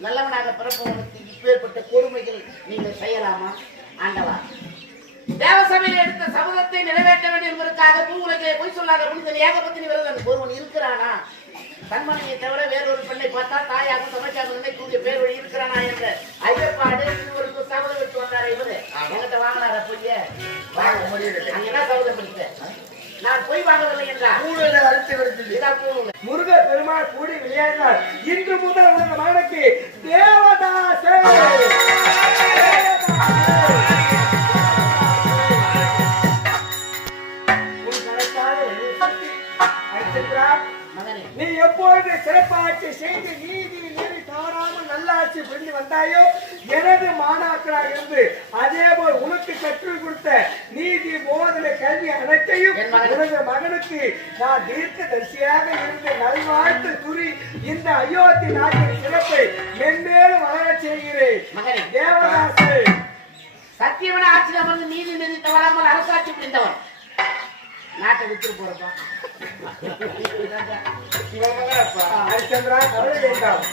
நல்லவனாக பிறப்பவனுக்கு இப்பேற்பட்ட கொடுமைகள் நீங்கள் செய்யலாமா? ஆண்டவா. தேவசபையில் எடுத்த சபதத்தை நிறைவேற்ற வேண்டும் என்பதற்காக பூவுலகிலே பொய் சொல்லாத புனிதன் ஏகபத்தினி விரதன் ஒருவன் இருக்கிறானா? தன்மனையை தவிர வேறொரு பெண்ணை பார்த்தா தாயாக சமைச்சாக நினைக்கூடிய பேர் வழி இருக்கிறானா என்ற ஐயப்பாடு இவருக்கு சபதம் விட்டு வந்தாரே இவரு. என்கிட்ட வாங்கினாரா பொய்ய? வாங்க முடியவில்லை. அங்க என்ன சபதம் படித்த நான் பொய் வாங்கவில்லை என்றார் முருக பெருமாள் கூடி விளையாடினார். இன்று முதல் உனது மகனுக்கு நீ எப்பொழுது சிறப்பாட்சி செய்து நீதி நீதி தவறாமல் நல்லாட்சி புரிந்து வந்தாயோ? எனது மாணாக்கராக இருந்து அதே போல் உனக்கு கற்றுக் கொடுத்த நீதி போதனை கல்வி அனைத்தையும் என் மகன். உனது மகனுக்கு நான் தீர்க்க தரிசியாக இருந்து நல்வாழ்த்து கூறி இந்த அயோத்தி நாட்டின் சிறப்பை மென்மேலும் வளரச் செய்கிறேன். தேவதாசே. சத்தியவன ஆட்சியில் அமர்ந்து நீதி நெறி தவறாமல் அரசாட்சி புரிந்தவன். நாட்டை வித்துட்டு போறப்பா. இவன் மகன் அப்பா ஹரிச்சந்திரா கவலை வேண்டாம்.